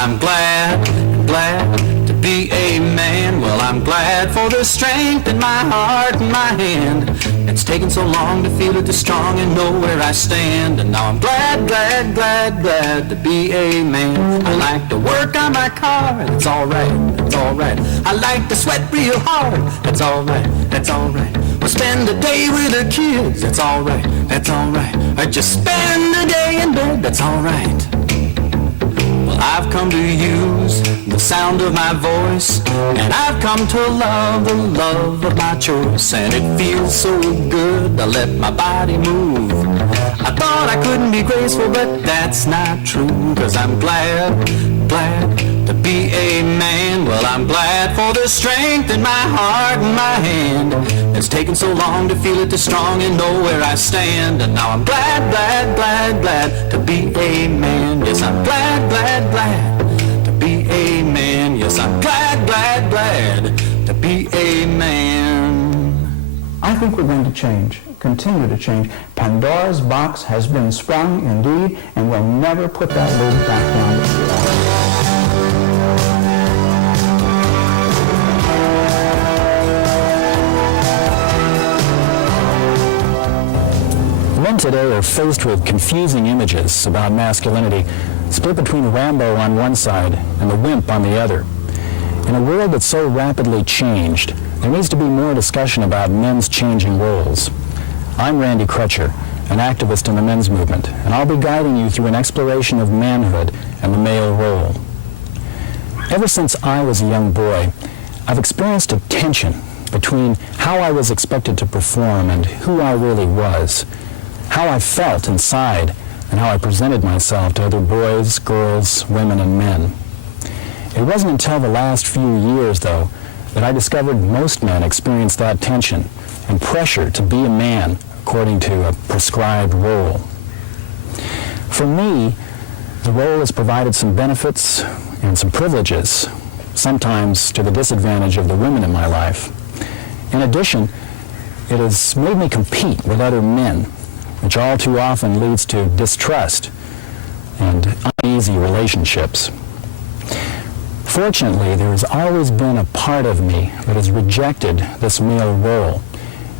I'm glad to be a man. Well, I'm glad for the strength in my heart and my hand. It's taken so long to feel it this strong and know where I stand. And now I'm glad to be a man. I like to work on my car, that's alright. I like to sweat real hard, that's alright. We'll spend a day with the kids, that's alright. Or just spend a day in bed, that's alright. I've come to use the sound of my voice, and I've come to love the love of my choice. And it feels so good to let my body move. I thought I couldn't be graceful, but that's not true. 'Cause I'm glad to be a man. Well, I'm glad for the strength in my heart and my hand. It's taken so long to feel it this strong and know where I stand. And now I'm glad to be a man. Yes, I'm glad to be a man. Yes, I'm glad to be a man. I think we're going to change, continue to change. Pandora's box has been sprung indeed, and we'll never put that lid back down. Men today are faced with confusing images about masculinity, split between Rambo on one side and the wimp on the other. In a world that's so rapidly changed, there needs to be more discussion about men's changing roles. I'm Randy Crutcher, an activist in the men's movement, and I'll be guiding you through an exploration of manhood and the male role. Ever since I was a young boy, I've experienced a tension between how I was expected to perform and who I really was, how I felt inside, and how I presented myself to other boys, girls, women, and men. It wasn't until the last few years, though, that I discovered most men experience that tension and pressure to be a man according to a prescribed role. For me, the role has provided some benefits and some privileges, sometimes to the disadvantage of the women in my life. In addition, it has made me compete with other men, which all too often leads to distrust and uneasy relationships. Fortunately, there has always been a part of me that has rejected this male role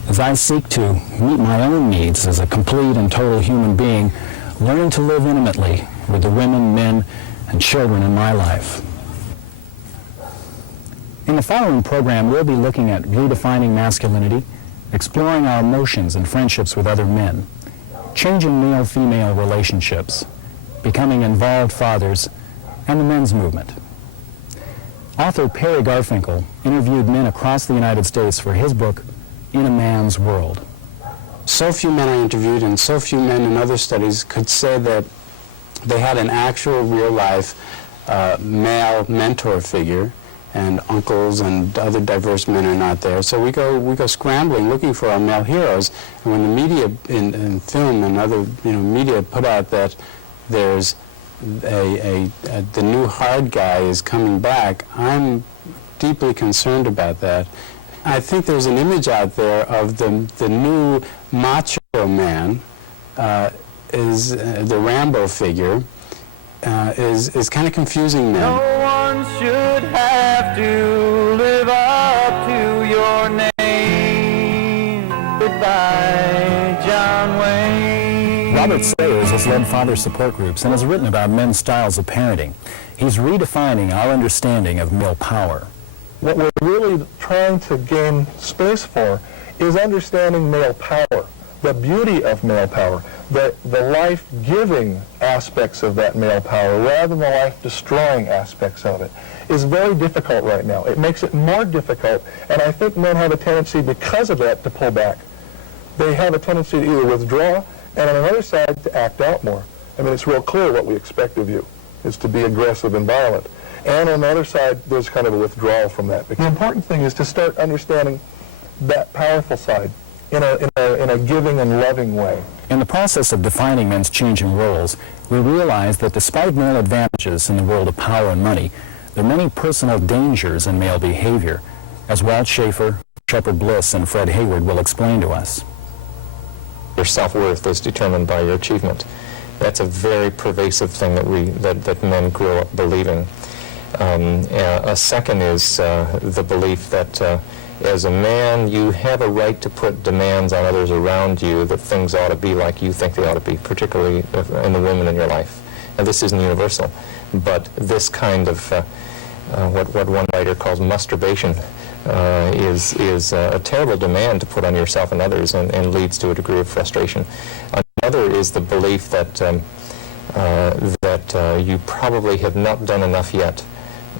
as I seek to meet my own needs as a complete and total human being, learning to live intimately with the women, men, and children in my life. In the following program, we'll be looking at redefining masculinity, exploring our emotions and friendships with other men, changing male-female relationships, becoming involved fathers, and the men's movement. Author Perry Garfinkel interviewed men across the United States for his book, In a Man's World. So few men I interviewed and so few men in other studies could say that they had an actual real-life male mentor figure, and uncles and other diverse men are not there. So we go scrambling, looking for our male heroes. And when the media in film and other media put out that there's the new hard guy is coming back, I'm deeply concerned about that. I think there's an image out there of the new macho man is the Rambo figure. Is kind of confusing men. No one should have to live up to your name. Goodbye, John Wayne. Robert Sayers has led father support groups and has written about men's styles of parenting. He's redefining our understanding of male power. What we're really trying to gain space for is understanding male power, the beauty of male power, the life-giving aspects of that male power rather than the life-destroying aspects of it is very difficult right now. It makes it more difficult, and I think men have a tendency because of that to pull back. They have a tendency to either withdraw and on another side to act out more. I mean, it's real clear what we expect of you is to be aggressive and violent. And on the other side, there's kind of a withdrawal from that. The important thing is to start understanding that powerful side in a giving and loving way. In the process of defining men's changing roles, we realize that despite male advantages in the world of power and money, there are many personal dangers in male behavior, as Walt Schaefer, Shepard Bliss, and Fred Hayward will explain to us. Your self-worth is determined by your achievement. That's a very pervasive thing that men grow up believing. A second is the belief that as a man, you have a right to put demands on others around you that things ought to be like you think they ought to be, particularly in the women in your life. And this isn't universal, but this kind of what one writer calls masturbation is a terrible demand to put on yourself and others, and leads to a degree of frustration. Another is the belief that you probably have not done enough yet,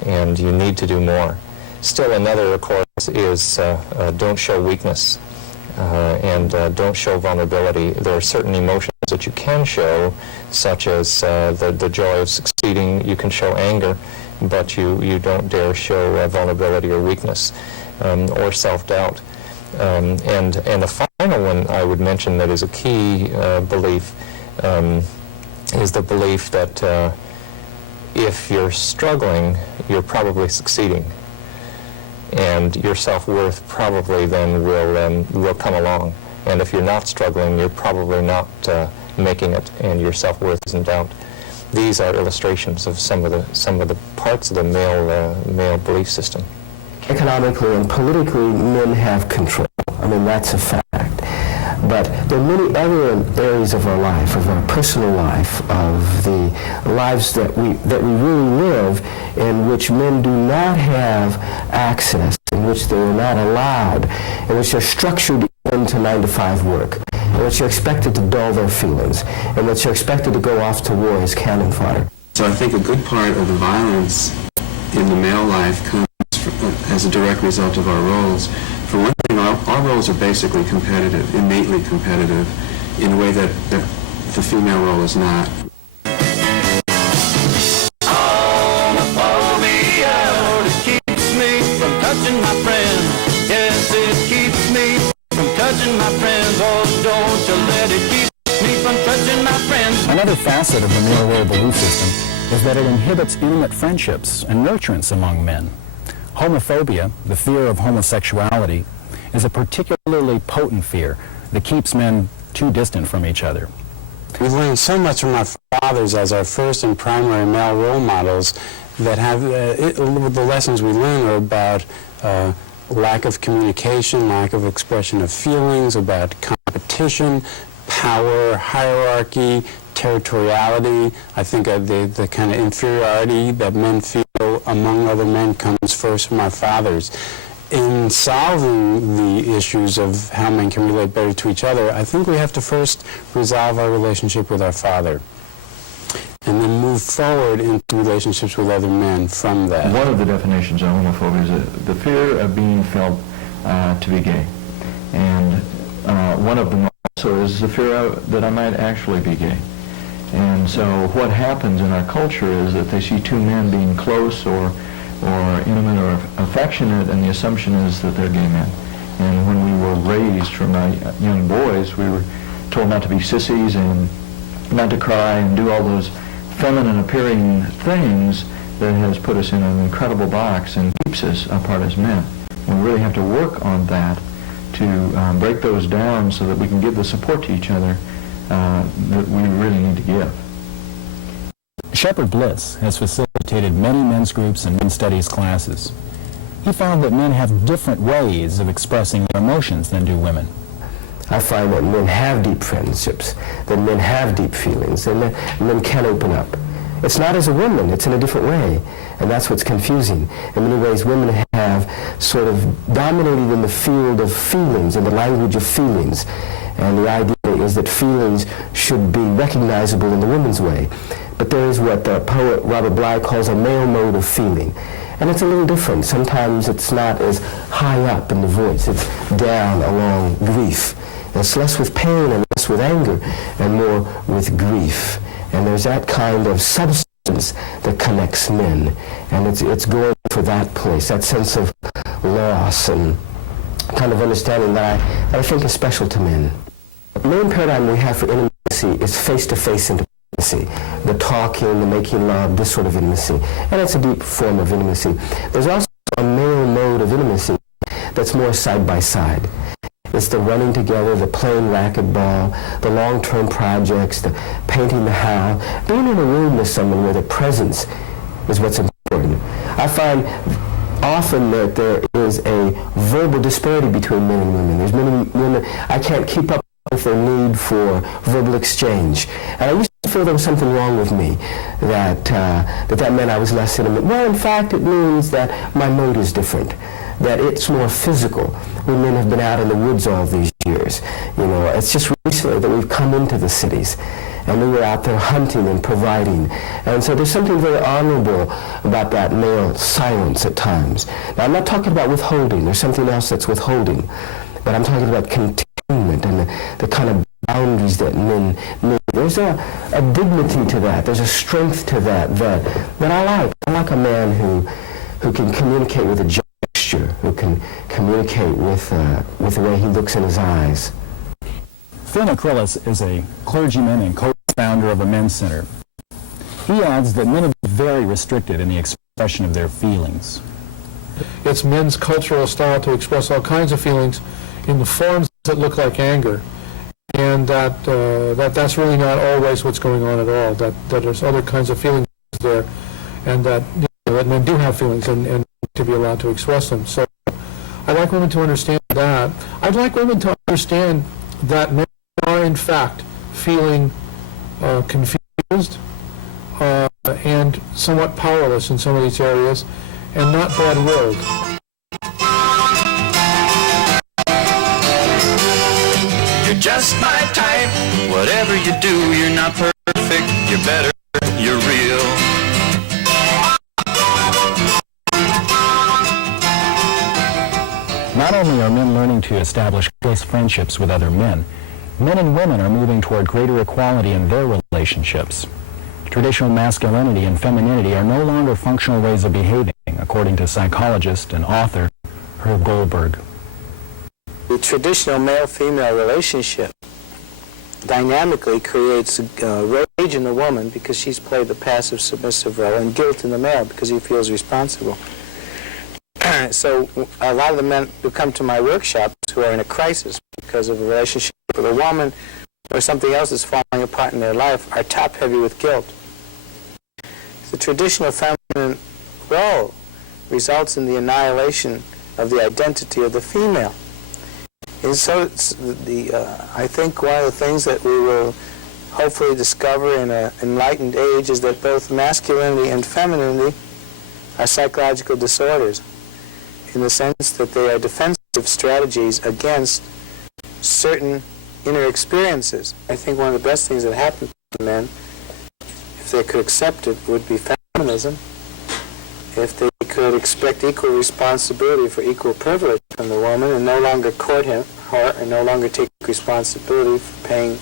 and you need to do more. Still another, of course, is don't show weakness and don't show vulnerability. There are certain emotions that you can show, such as the joy of succeeding. You can show anger, but you don't dare show vulnerability or weakness or self-doubt. And the final one I would mention that is a key belief is the belief that if you're struggling, you're probably succeeding, and your self-worth probably then will come along. And if you're not struggling, you're probably not making it, and your self-worth is in doubt. These are illustrations of some of the parts of the male belief system. Economically and politically, men have control. I mean, that's a fact. But there are many other areas of our life, of our personal life, of the lives that we really live, in which men do not have access, in which they are not allowed, in which they're structured into 9-to-5 work, in which you're expected to dull their feelings, in which you're expected to go off to war as cannon fodder. So I think a good part of the violence in the male life comes as a direct result of our roles. For one thing, our roles are basically competitive, innately competitive, in a way that the female role is not. Follow me out, it keeps me from touching my friends. Yes, it keeps me from touching my friends. Oh, don't you let it keep me from touching my friends. Another facet of the male role belief system is that it inhibits intimate friendships and nurturance among men. Homophobia, the fear of homosexuality, is a particularly potent fear that keeps men too distant from each other. We learn so much from our fathers as our first and primary male role models that have the lessons we learn are about lack of communication, lack of expression of feelings, about competition, power, hierarchy, territoriality. I think the kind of inferiority that men feel among other men comes first from our fathers. In solving the issues of how men can relate better to each other, I think we have to first resolve our relationship with our father, and then move forward into relationships with other men from that. One of the definitions of homophobia is the fear of being felt to be gay. And one of them also is the fear that I might actually be gay. And so what happens in our culture is that they see two men being close or intimate or affectionate, and the assumption is that they're gay men. And when we were raised from young boys, we were told not to be sissies and not to cry and do all those feminine appearing things that has put us in an incredible box and keeps us apart as men. We really have to work on that to break those down so that we can give the support to each other that we really need to give. Shepard Bliss has facilitated many men's groups and men's studies classes. He found that men have different ways of expressing their emotions than do women. I find that men have deep friendships, that men have deep feelings, and that men can open up. It's not as a woman, it's in a different way, and that's what's confusing. In many ways, women have sort of dominated in the field of feelings, in the language of feelings, and the idea is that feelings should be recognizable in the woman's way. But there is what the poet Robert Bly calls a male mode of feeling. And it's a little different. Sometimes it's not as high up in the voice. It's down along grief. And it's less with pain and less with anger and more with grief. And there's that kind of substance that connects men. And it's going for that place, that sense of loss and kind of understanding that I think is special to men. The main paradigm we have for intimacy is face-to-face intimacy. The talking, the making love, this sort of intimacy. And it's a deep form of intimacy. There's also a male mode of intimacy that's more side by side. It's the running together, the playing racquetball, the long-term projects, the painting the house, being in a room with someone where the presence is what's important. I find often that there is a verbal disparity between men and women. There's many women, I can't keep up with their need for verbal exchange. And I used to feel there was something wrong with me, that meant I was less intimate. Well, in fact, it means that my mode is different, that it's more physical. We men have been out in the woods all these years. You know, it's just recently that we've come into the cities, and we were out there hunting and providing. And so there's something very honorable about that male silence at times. Now, I'm not talking about withholding. There's something else that's withholding. But I'm talking about containment and the kind of boundaries that men need. There's a dignity to that. There's a strength to that that I like. I like a man who can communicate with a gesture, who can communicate with the way he looks in his eyes. Phil Acrylis is a clergyman and co-founder of a men's center. He adds that men are very restricted in the expression of their feelings. It's men's cultural style to express all kinds of feelings in the forms that look like anger, and that's really not always what's going on at all, that there's other kinds of feelings there, and that, that men do have feelings and to be allowed to express them. So I'd like women to understand that. I'd like women to understand that men are in fact feeling confused and somewhat powerless in some of these areas, and not bad-willed. You're just my type. Whatever you do, you're not perfect. You're better. You're real. Not only are men learning to establish close friendships with other men, men and women are moving toward greater equality in their relationships. Traditional masculinity and femininity are no longer functional ways of behaving, according to psychologist and author Herb Goldberg. The traditional male-female relationship dynamically creates rage in the woman because she's played the passive submissive role, and guilt in the male because he feels responsible. So a lot of the men who come to my workshops who are in a crisis because of a relationship with a woman or something else is falling apart in their life are top-heavy with guilt. The traditional feminine role results in the annihilation of the identity of the female. And so I think one of the things that we will hopefully discover in an enlightened age is that both masculinity and femininity are psychological disorders, in the sense that they are defensive strategies against certain inner experiences. I think one of the best things that happened to men, if they could accept it, would be feminism. If they could expect equal responsibility for equal privilege from the woman and no longer court her and no longer take responsibility for paying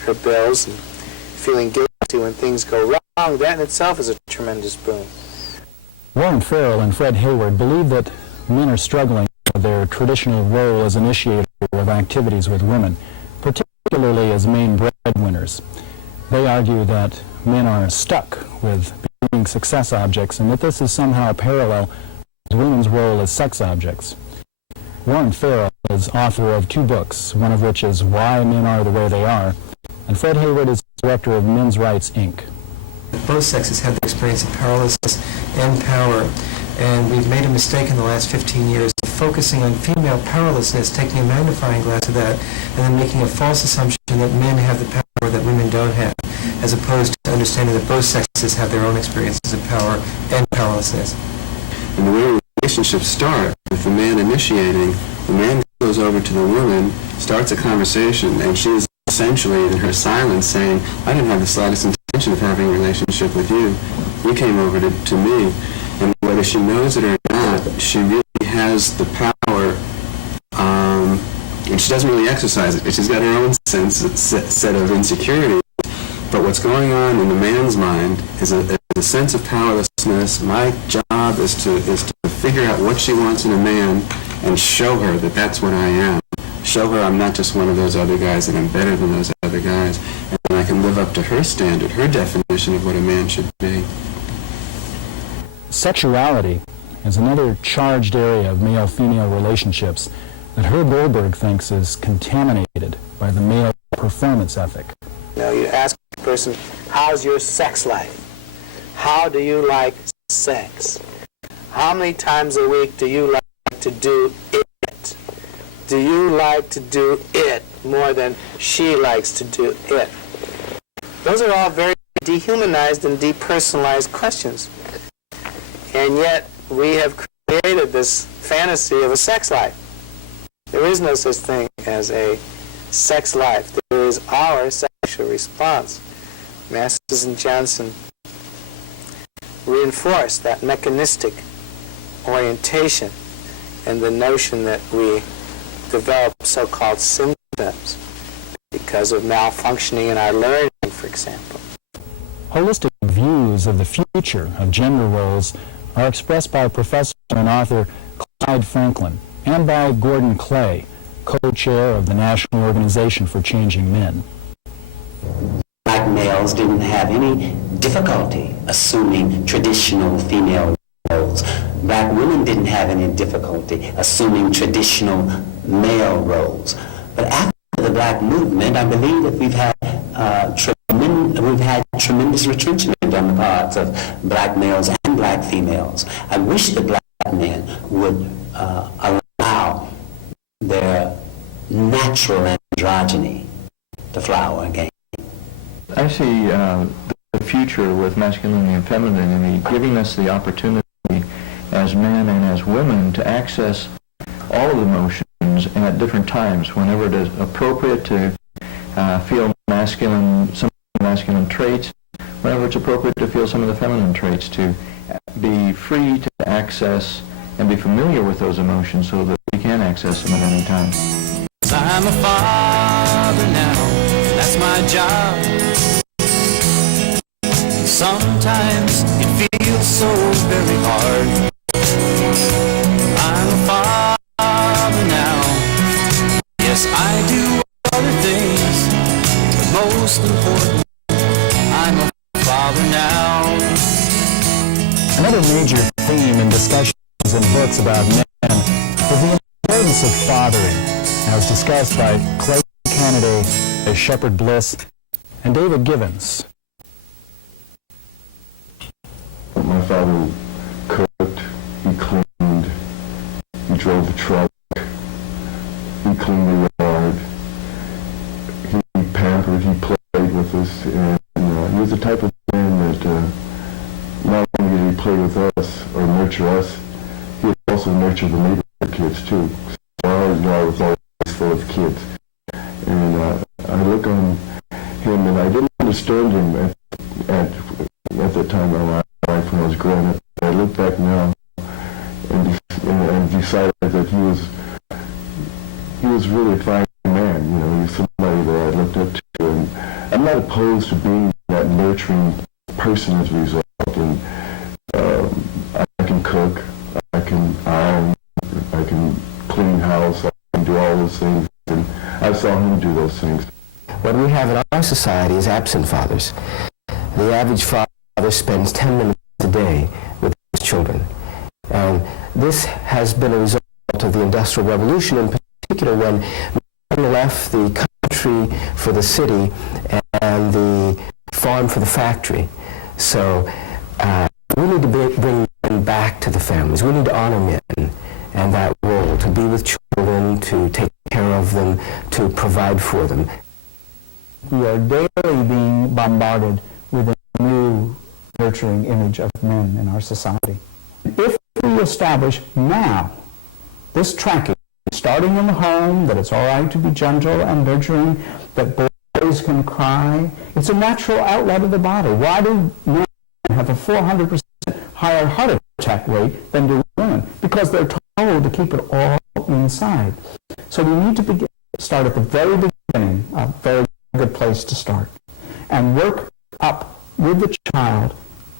her bills and feeling guilty when things go wrong, that in itself is a tremendous boon. Warren Farrell and Fred Hayward believe that men are struggling with their traditional role as initiator of activities with women, particularly as main breadwinners. They argue that men are stuck with being success objects and that this is somehow parallel with women's role as sex objects. Warren Farrell is author of 2 books, one of which is Why Men Are the Way They Are, and Fred Hayward is director of Men's Rights, Inc. Both sexes have the experience of powerlessness and power, and we've made a mistake in the last 15 years of focusing on female powerlessness, taking a magnifying glass to that, and then making a false assumption that men have the power that women don't have, as opposed to understanding that both sexes have their own experiences of power and powerlessness. And the way relationships start with the man initiating, the man goes over to the woman, starts a conversation, and she is essentially in her silence saying, I didn't have the slightest intention of having a relationship with you. You came over to me. And whether she knows it or not, she really has the power, and she doesn't really exercise it. She's got her own set of insecurities. But what's going on in the man's mind is a sense of powerlessness. My job is to figure out what she wants in a man and show her that that's what I am. Show her I'm not just one of those other guys, and I'm better than those other guys. And I can live up to her standard, her definition of what a man should be. Sexuality is another charged area of male-female relationships that Herb Goldberg thinks is contaminated by the male performance ethic. You know, you ask a person, how's your sex life? How do you like sex? How many times a week do you like to do it? Do you like to do it more than she likes to do it? Those are all very dehumanized and depersonalized questions. And yet, we have created this fantasy of a sex life. There is no such thing as a sex life. There is our sexual response. Masters and Johnson reinforced that mechanistic orientation and the notion that we develop so-called symptoms because of malfunctioning in our learning, for example. Holistic views of the future of gender roles are expressed by professor and author Clyde Franklin and by Gordon Clay, co-chair of the National Organization for Changing Men. Black males didn't have any difficulty assuming traditional female roles. Black women didn't have any difficulty assuming traditional male roles. But after the black movement, I believe that we've had tremendous retrenchment on the parts of black males and black females. I wish the black men would allow their natural androgyny to flower again. I see the future with masculinity and femininity giving us the opportunity as men and as women to access all of the emotions at different times, whenever it is appropriate to feel some masculine traits, whenever it's appropriate to feel some of the feminine traits, to be free to access and be familiar with those emotions so that we can access them at any time. I'm a father now, that's my job. Sometimes it feels so very hard. I'm a father now. Yes, I do other things, but most important, I'm a father now. Another major theme in discussions and books about men is the importance of fathering, as discussed by Clay Kennedy, Shepard Bliss, and David Givens. My father cooked, he cleaned, he drove the truck, he cleaned the yard, he pampered, he played with us, and he was the type of man that not only did he play with us or nurture us, he would also nurture the neighborhood kids too. So our yard was always full of kids. And I look on him, and I didn't understand him at the time of my life when I was growing up. I look back now and decided that he was really a fine man. You know, he's somebody that I looked up to, and I'm not opposed to being that nurturing person as a result. And I can cook, I can iron, I can clean house, I can do all those things, and I saw him do those things. What we have in our society is absent fathers. The average father spends 10 minutes a day with his children. And this has been a result of the Industrial Revolution, in particular when men left the country for the city and the farm for the factory. So we need to bring men back to the families. We need to honor men and that role, to be with children, to take care of them, to provide for them. We are daily being bombarded with a new nurturing image of men in our society. If we establish now this tracking, starting in the home, that it's all right to be gentle and nurturing, that boys can cry, it's a natural outlet of the body. Why do men have a 400% higher heart attack rate than do women? Because they're told to keep it all inside. So we need to start at the very beginning, a very good place to start, and work up with the child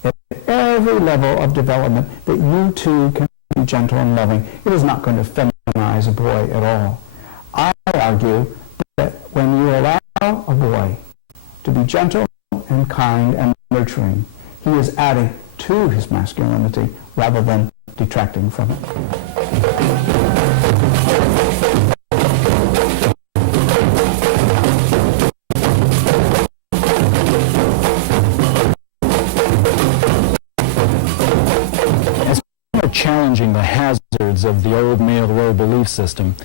at every level of development that you too can be gentle and loving. It is not going to feminize a boy at all. I argue that when you allow a boy to be gentle and kind and nurturing, he is adding to his masculinity rather than detracting from it. challenging the hazards of the old male role belief system,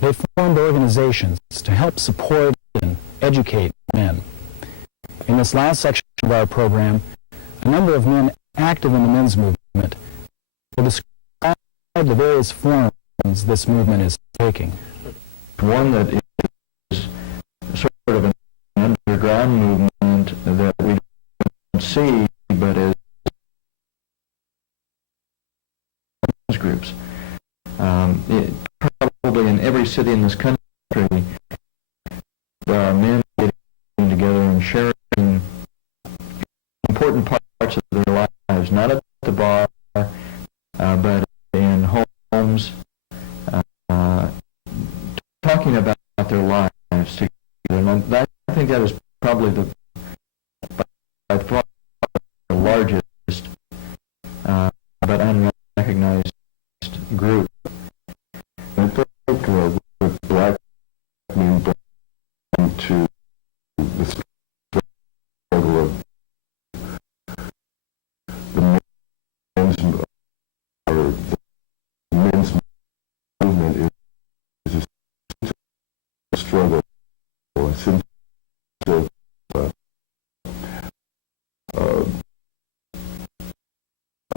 they formed organizations to help support and educate men. In this last section of our program, a number of men active in the men's movement will describe the various forms this movement is taking. One that is sort of an underground movement that we don't see, but is groups. Probably in every city in this country, there are men getting together and sharing important parts of their lives, not at the bar, but in homes, talking about their lives together. And I think that is probably by far the largest, but unrecognized group. I think with black men belong to the struggle of the men's movement is a struggle, a sense of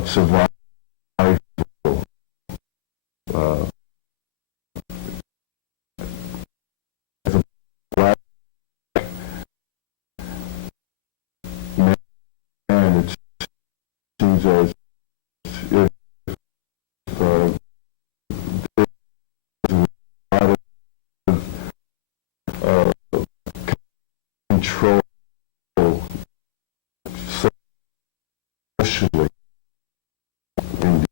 survival. As a black man, it seems as if there's a lot of control socially in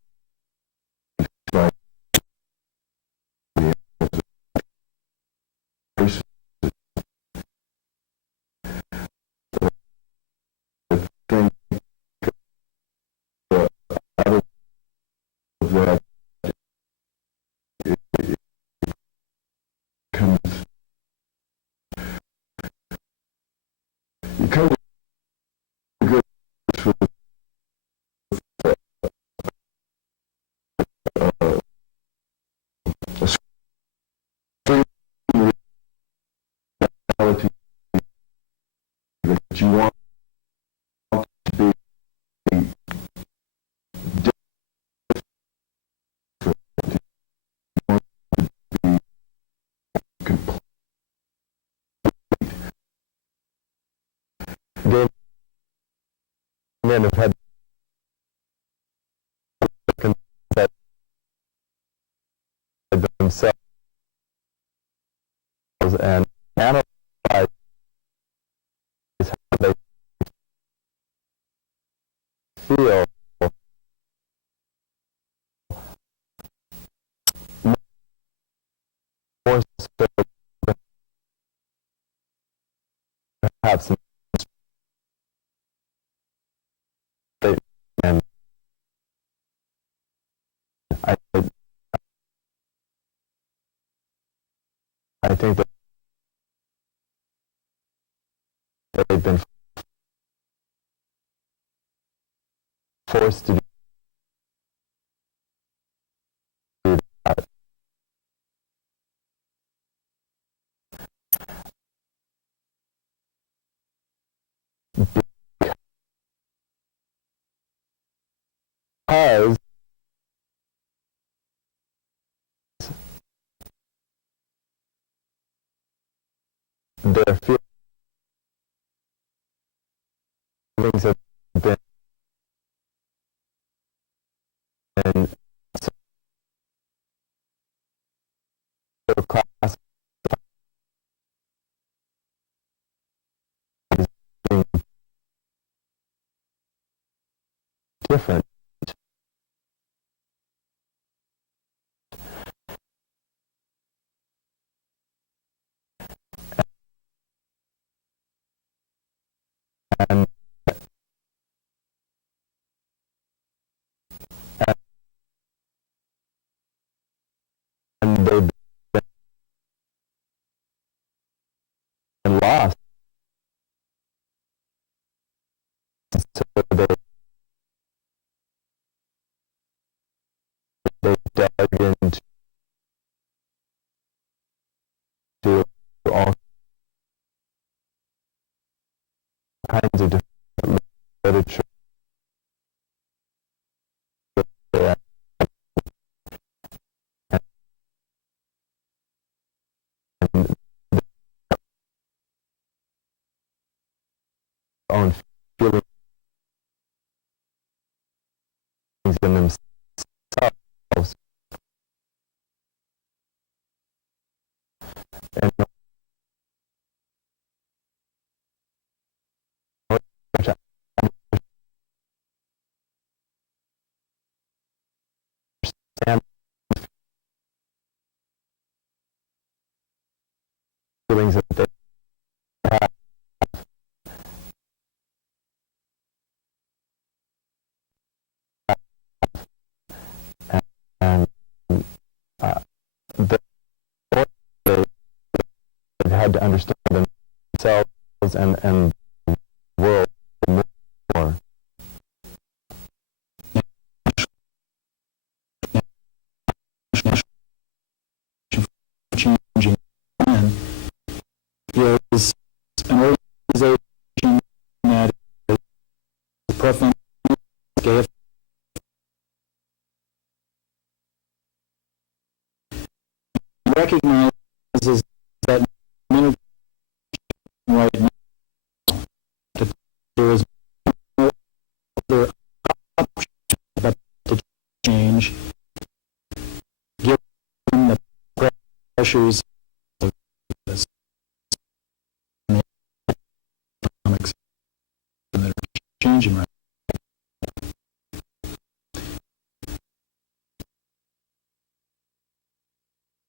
that you want to be different, you want to be complete. Men have had themselves and analyze how they feel more so perhaps and I think that they've been forced to do that. Because their feelings have been so classified as being different. And they've been lost. So kinds of different literature. Own feelings in themselves. And understand feelings that they have. And they've had to understand themselves and the world more. Changing Men is an organization that is profoundly gay. Recognizes that men right now that there is no other option but to change, given the pressures of this and the economics that are changing right now.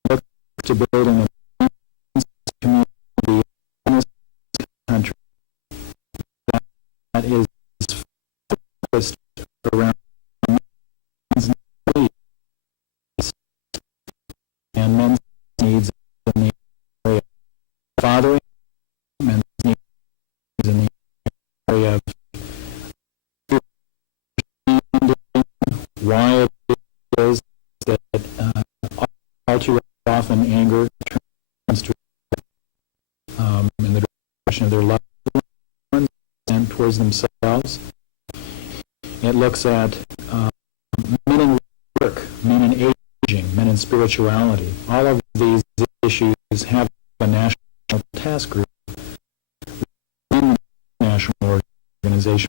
Look to building a community in this country that is focused around men's needs and men's needs in the area of fathering, men's needs in the area of understanding why it is that all too often anger turns to in the direction of their loved ones and towards themselves. It looks at men in work, men in aging, men in spirituality. All of these issues have a national task group in the National Organization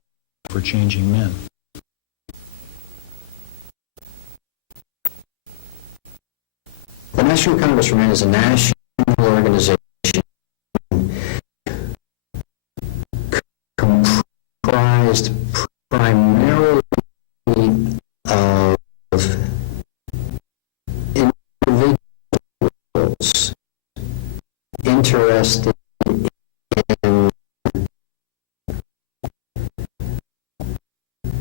for Changing Men. The National Congress for Men is a national organization comprised primarily of individuals interested in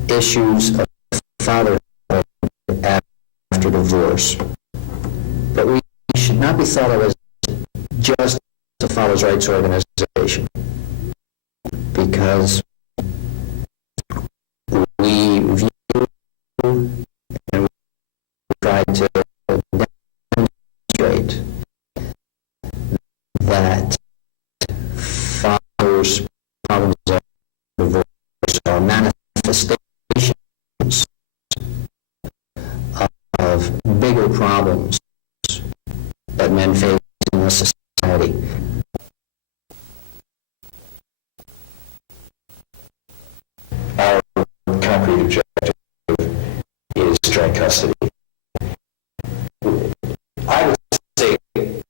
issues of fatherhood after divorce. But we should not be thought of as just a father's rights organization, because we view and we try to demonstrate that fathers' problems of divorce are manifestations of bigger problems that men face in this society. Our concrete objective is joint custody. I would say we're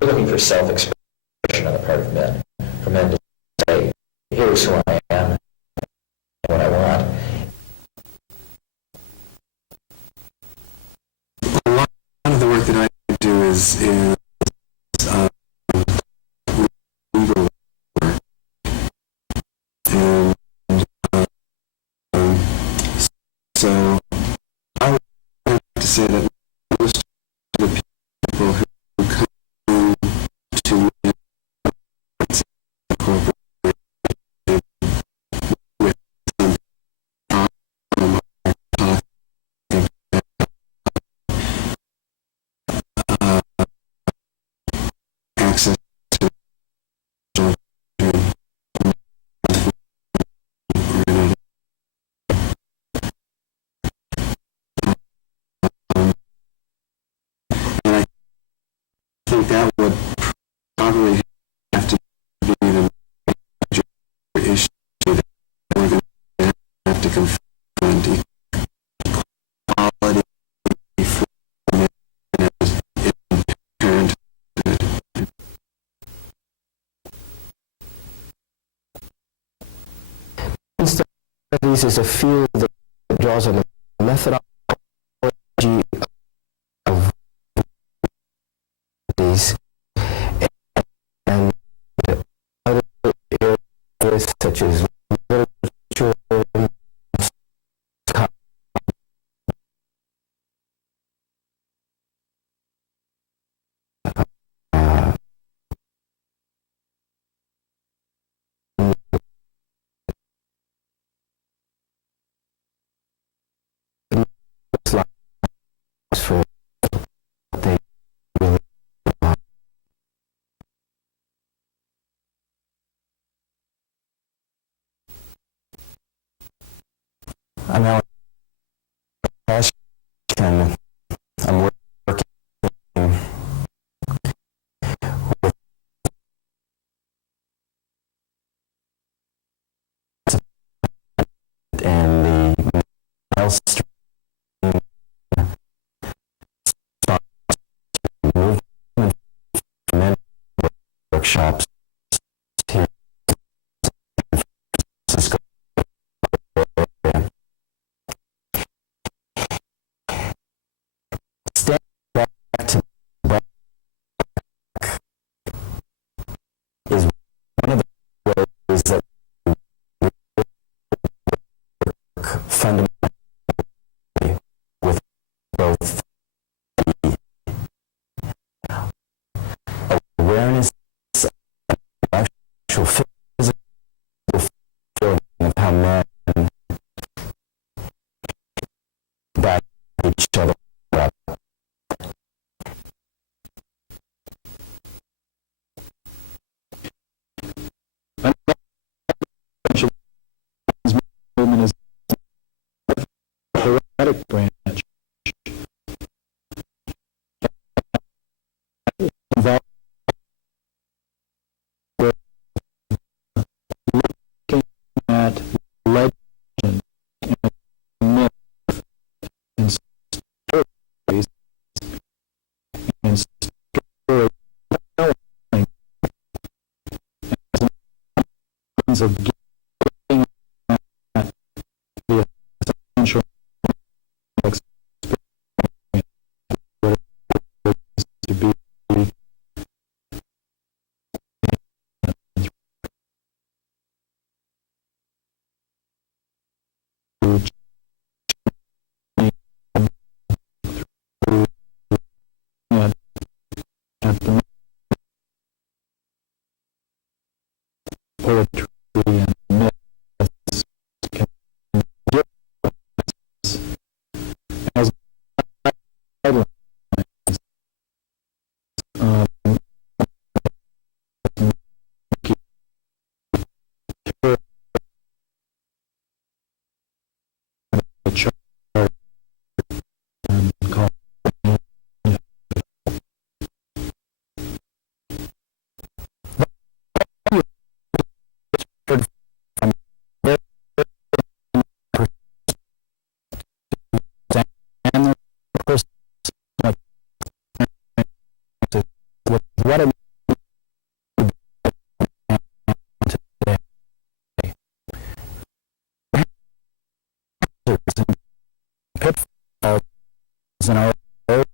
looking for self-expression on the part of men, for men to say, here's who I am and what I want. A lot of the work that I do is legal work. And so I would like to say that most of the people who come to me incorporated with some problem are talking access to children, think that would probably have to be the major issue that we're going to have to confront. Equality for men in parenthood. Studies is a field that draws on the methodology of these and other areas such as literature, for they really are. I'm Alan Cash, and I'm working with and the Maelstrom movement for men workshops here in San Francisco area. Stand back to back is one of the ways that we work fundamentally with both the awareness of actual physical feeling of how men back each other up. Movement is a poetic branch involved with looking at legend and myth and stories and storytelling as a means of getting at the essential experience, what it is to be at the poetry and myths can give us as guidelines a chart and call from their and their personal experiences with what it today. And pitfalls in our own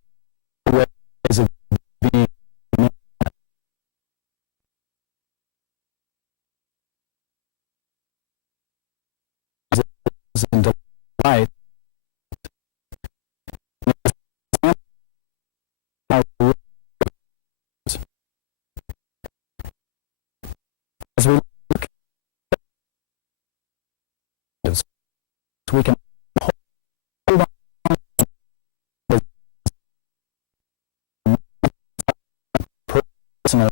ways of being and delight. As we look, we can hold on to the personal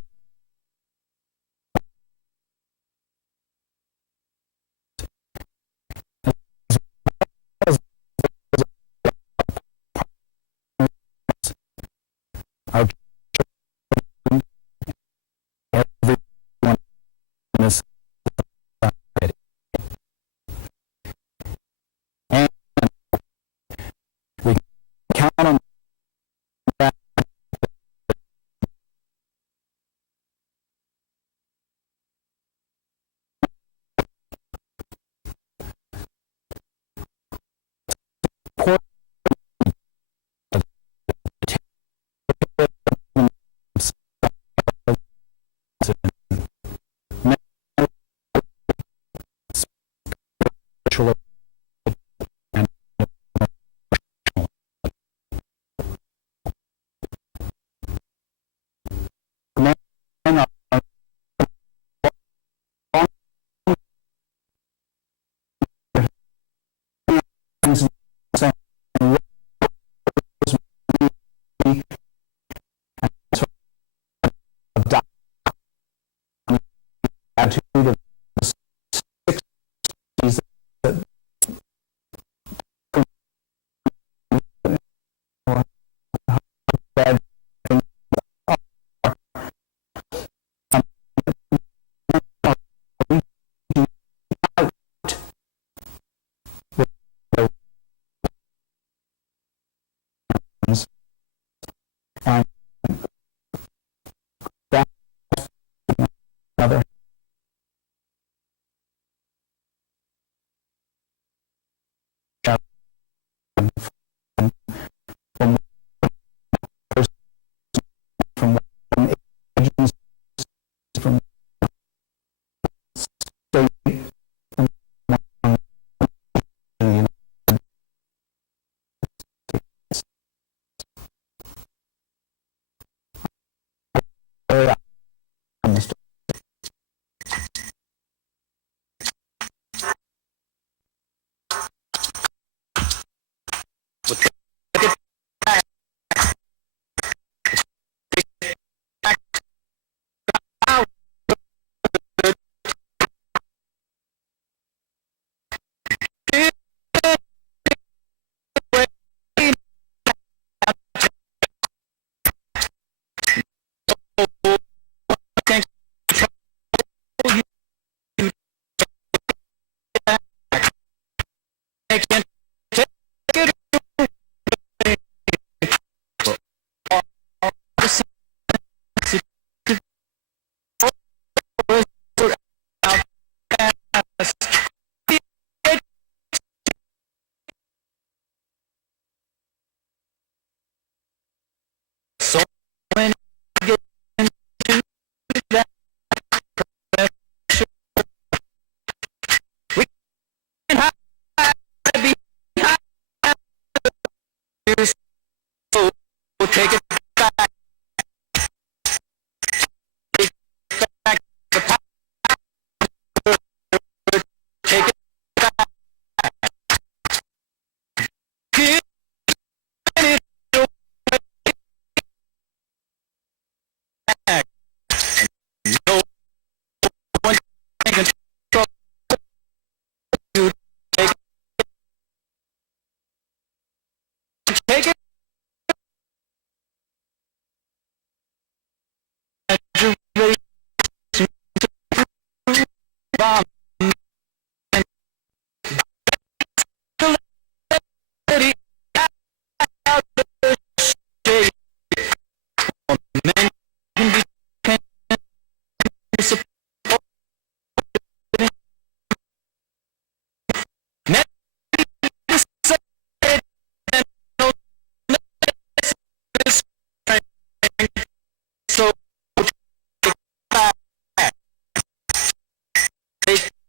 as state take it back. Take back the power. Take it back. Give it away back. No one can control you. Take it. So take